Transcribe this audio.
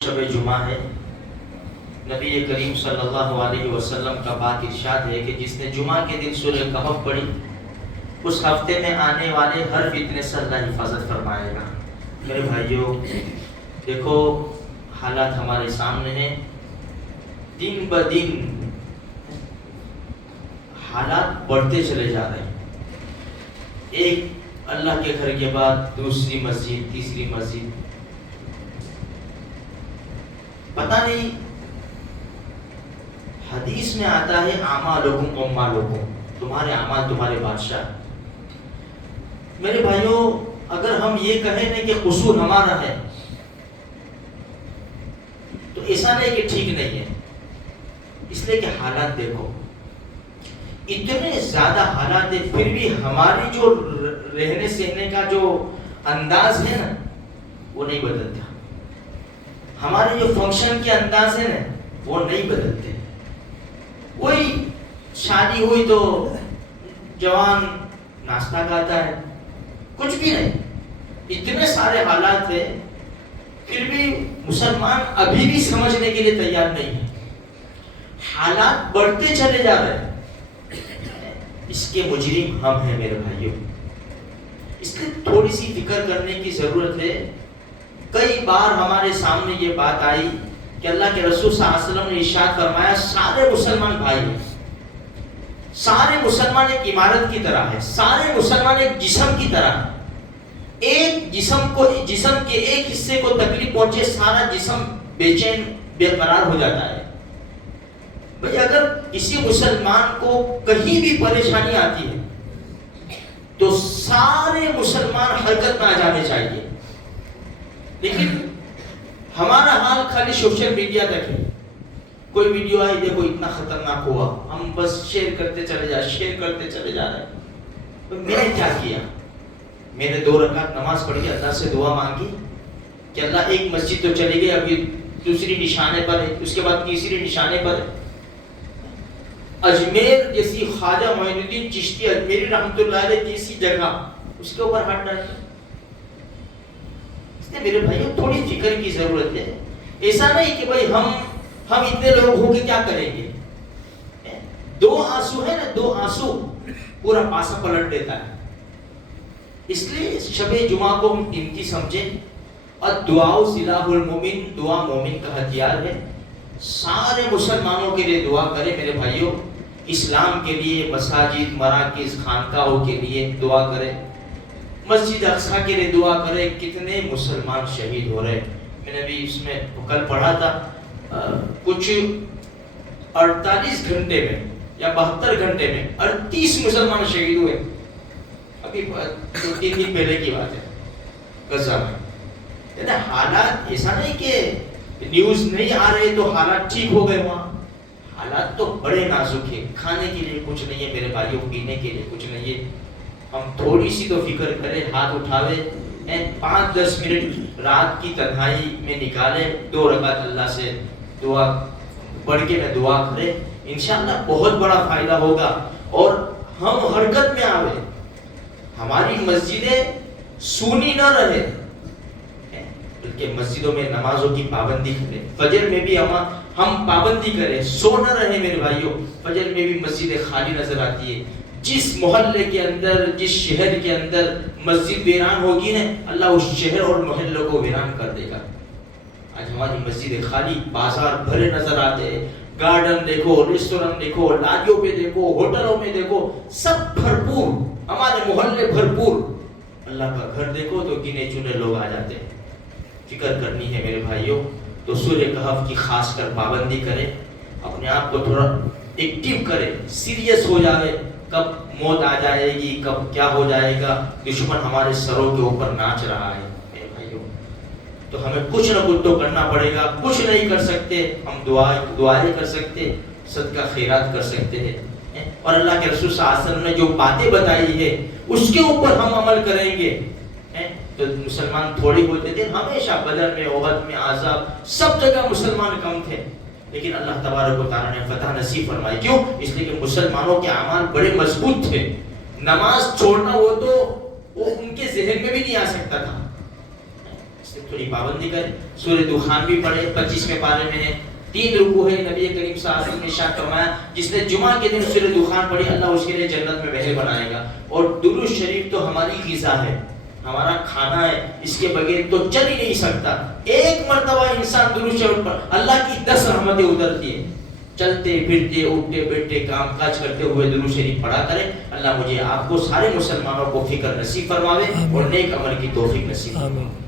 شب جمعہ ہے، نبی کریم صلی اللہ علیہ وسلم کا پاک ارشاد ہے کہ جس نے جمعہ کے دن سورہ کہف پڑھی اس ہفتے میں آنے والے ہر فتنے سے اللہ حفاظت فرمائے گا۔ میرے بھائیوں، دیکھو حالات ہمارے سامنے ہیں، دن بدن حالات بڑھتے چلے جا رہے ہیں۔ ایک اللہ کے گھر کے بعد دوسری مسجد، تیسری مسجد، پتہ نہیں، حدیث میں آتا ہے اعمالکم اموالکم، تمہارے اعمال تمہارے بادشاہ۔ میرے بھائیوں، اگر ہم یہ کہیں نا کہ قصور ہمارا ہے تو ایسا نہیں کہ ٹھیک نہیں ہے، اس لیے کہ حالات دیکھو اتنے زیادہ حالات ہیں، پھر بھی ہماری جو رہنے سہنے کا جو انداز ہے نا وہ نہیں بدلتا، ہمارے جو فنکشن کے انداز ہے نا وہ نہیں بدلتے۔ وہی شادی ہوئی تو جوان ناشتہ کھاتا ہے، کچھ بھی نہیں، اتنے سارے حالات ہیں، پھر بھی مسلمان ابھی بھی سمجھنے کے لیے تیار نہیں ہے۔ حالات بڑھتے چلے جا رہے ہیں، اس کے مجرم ہم ہیں میرے بھائیوں، اس لیے تھوڑی سی فکر کرنے کی ضرورت ہے۔ کئی بار ہمارے سامنے یہ بات آئی کہ اللہ کے رسول صلی اللہ علیہ وسلم نے ارشاد فرمایا سارے مسلمان بھائی ہیں، سارے مسلمان ایک عمارت کی طرح ہے، سارے مسلمان ایک جسم کی طرح ہے، ایک جسم کے ایک حصے کو تکلیف پہنچے سارا جسم بے چین بے قرار ہو جاتا ہے۔ بھئی اگر کسی مسلمان کو کہیں بھی پریشانی آتی ہے تو سارے مسلمان حرکت میں آ جانے چاہیے، لیکن ہمارا حال خالی سوشل میڈیا تک ہے، کوئی ویڈیو آئی دیکھو اتنا خطرناک ہوا، ہم بس شیئر کرتے چلے جا رہے ہیں۔ تو میں نے کیا کیا؟ میں نے 2 رکعت نماز پڑھ کے اللہ سے دعا مانگی کہ اللہ ایک مسجد تو چلی گئی، اب یہ دوسری نشانے پر ہے، اس کے بعد تیسری نشانے پر ہے۔ اجمیر جیسی خواجہ معین الدین چشتی اجمیری رحمۃ اللہ علیہ جیسی جگہ، اس کے اوپر ہاتھ ڈالتے۔ میرے بھائیوں تھوڑی فکر کی ضرورت ہے، ایسا نہیں کہ بھائی ہم اتنے لوگ ہو کے کیا کریں گے۔ 2 آنسو ہے نا، 2 آنسو پورا پاسا پلٹ دیتا ہے۔ اس لیے شب جمعہ کو ہم قیمتی سمجھیں، اور دعا سلاح المومن، دعا مومن کا ہتھیار ہے۔ سارے مسلمانوں کے لیے دعا کریں میرے بھائیوں، اسلام کے لیے، مساجد، مراکز، خانقاہوں کے لیے دعا کریں، مسجد اقصیٰ کے لیے دعا کریں۔ کتنے مسلمان شہید ہو رہے ہیں، میں نے بھی اس میں کل پڑھا تھا، کچھ 48 گھنٹے میں یا 72 گھنٹے میں 38 مسلمان شہید ہوئے، ابھی 2-3 دن پہلے کی بات ہے غزہ میں۔ حالات ایسا نہیں کہ نیوز نہیں آ رہے تو حالات ٹھیک ہو گئے، وہاں حالات تو بڑے نازک ہیں، کھانے کے لیے کچھ نہیں ہے میرے بھائیوں، پینے کے لیے کچھ نہیں ہے۔ ہم تھوڑی سی تو فکر کریں، ہاتھ اٹھاوے، 5-10 منٹ رات کی تنہائی میں نکالے، 2 رکعت اللہ سے دعا پڑھ کے میں دعا کرے، انشاءاللہ بہت بڑا فائدہ ہوگا۔ اور ہم حرکت میں آوے، ہماری مسجدیں سونی نہ رہے، بلکہ مسجدوں میں نمازوں کی پابندی کریں، فجر میں بھی ہم پابندی کریں، سو نہ رہے میرے بھائیوں۔ فجر میں بھی مسجدیں خالی نظر آتی ہے، جس محلے کے اندر، جس شہر کے اندر مسجد ویران ہوگی نا، اللہ اس شہر اور محلے کو ویران کر دے گا۔ آج ہماری مسجدیں خالی، بازار بھرے نظر آتے ہیں، گارڈن دیکھو، ریسٹورنٹ دیکھو، لاریوں پہ دیکھو، ہوٹلوں میں دیکھو، سب بھرپور، ہمارے محلے بھرپور۔ اللہ کا گھر دیکھو تو گنے چنے لوگ آ جاتے ہیں۔ فکر کرنی ہے میرے بھائیوں، تو سورہ کہف کی خاص کر پابندی کریں، اپنے آپ کو تھوڑا ایکٹیو کریں، سیریس ہو جائے، کب موت آ جائے گی، کب کیا ہو جائے گا، دشمن ہمارے سروں کے اوپر ناچ رہا ہے میرے بھائیوں۔ تو ہمیں کچھ نہ کچھ تو کرنا پڑے گا، کچھ نہیں کر سکتے ہم دعائیں کر سکتے، صدقہ خیرات کر سکتے ہیں، اور اللہ کے رسول صلی اللہ علیہ وسلم نے جو باتیں بتائی ہے اس کے اوپر ہم عمل کریں گے تو مسلمان تھوڑی ہوتے تھے، ہمیشہ بدر میں، احد میں، عذاب، سب جگہ مسلمان کم تھے، لیکن اللہ تبارک و تعالیٰ نے فتح نصیب فرمائی۔ کیوں؟ اس لیے کہ مسلمانوں کے اعمال بڑے مضبوط تھے، نماز چھوڑنا وہ ان کے ذہن میں بھی نہیں آ سکتا تھا۔ سے تھوڑی پابندی کریں. سورہ دخان بھی پڑھے 25ویں پارے میں ہے, 3 رکوع ہے. نبی کریم صلی اللہ علیہ وسلم نے ارشاد فرمایا جس نے جمعہ کے دن سورہ دخان پڑھی اللہ اس کے لیے جنت میں بہل بنائے گا. اور درود شریف تو ہماری غذا ہے, ہمارا کھانا ہے, اس کے بغیر تو چل ہی نہیں سکتا. ایک مرتبہ انسان درود شریف پر اللہ کی 10 رحمتیں اترتی ہیں. چلتے پھرتے اٹھتے بیٹھتے کام کاج کرتے ہوئے درود شریف پڑھا کریں. اللہ مجھے آپ کو سارے مسلمانوں کو فکر نصیب فرماوے اور نیک عمل کی توفیق نصیب فرماوے.